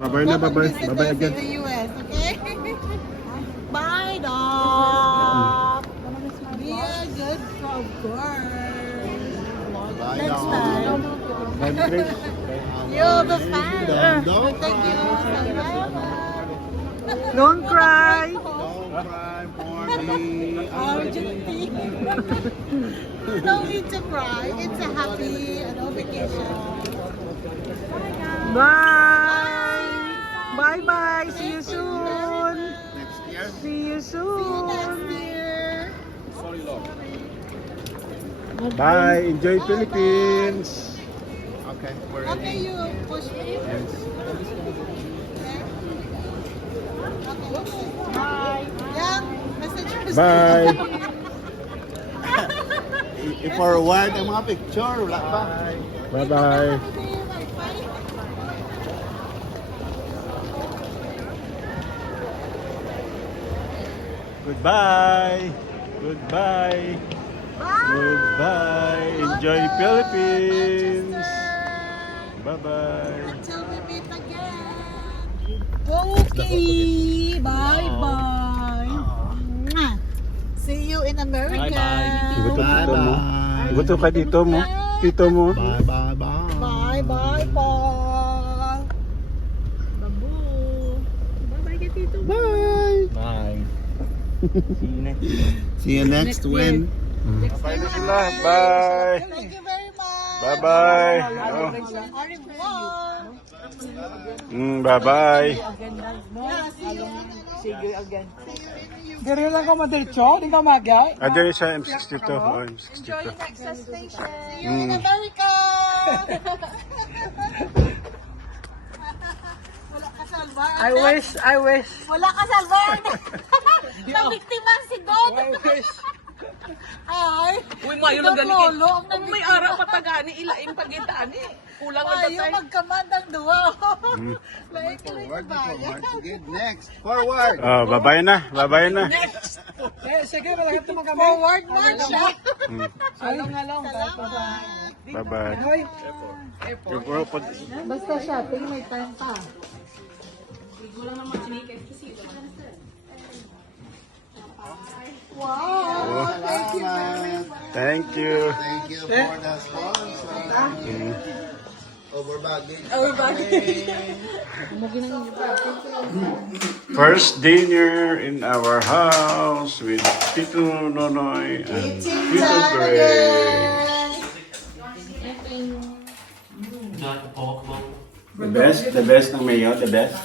Bye-bye na, bye-bye. Visit Bye-bye us again. in the US, okay? Bye, dog. Be a good of course. Next time. Bye, Chris. You're the fan. Don't Thank you. cry. Salamat. Don't cry. Don't cry for me. Argentina. No need to cry. It's a happy vacation. Bye. Bye-bye. See you soon. Next year. See you See you next soon. year. Bye. Enjoy Philippines. Okay, we're Okay, ready. you push me. Yes. Bye. Yeah, message. Bye. If for one, ang mga picture, wala pa. Bye-bye. Goodbye. Goodbye. Goodbye. Enjoy Philippines. Bye-bye. Until we meet again. Okay. Bye-bye. Mwah. See you in America. Gusto tito mo. Gusto ka dito mo. Tito mo. Bye bye bye. Bye-bye po. Babu. Bye-bye kay Tito. Bye. Bye. See you next when. Bye na sila. Bye. Thank you very much. Bye-bye. Au revoir. Bye-bye. Yeah, see you again. Gari lang ko madiretso, di ka magyay. Adir sa M62. Oh, Enjoy M62. your next destination. See you in America. Wala ka salvar. I wish. Wala ka salvar. Nabiktima si Don. Ay. Uy, mayo lang gani. Lolo, Kung may ara patagani, ilain pagitani. Kulang ang Mayo batay. magkamandang duwa. Lain ka rin Forward, bayan. forward. Sige, next. Forward. Oh, bye-bye na. Bye-bye na. Eh, sige, malakit naman kami. Forward march siya. Along. Salamat. Bye-bye. Hoy, Basta siya, tingin may time pa. Wow! Thank you very much. Thank you. Thank you for the sponsor. First dinner in our house with Tito Nonoy and Tito Gray. The best ng mayo, the best.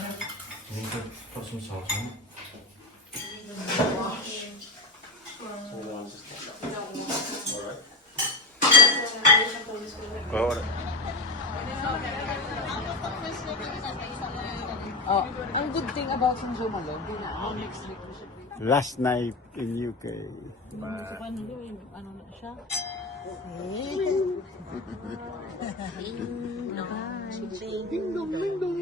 oh, ang good thing about San Joe Malo, next week we should be. Last night in UK. Ano na siya? Ding dong, ding dong.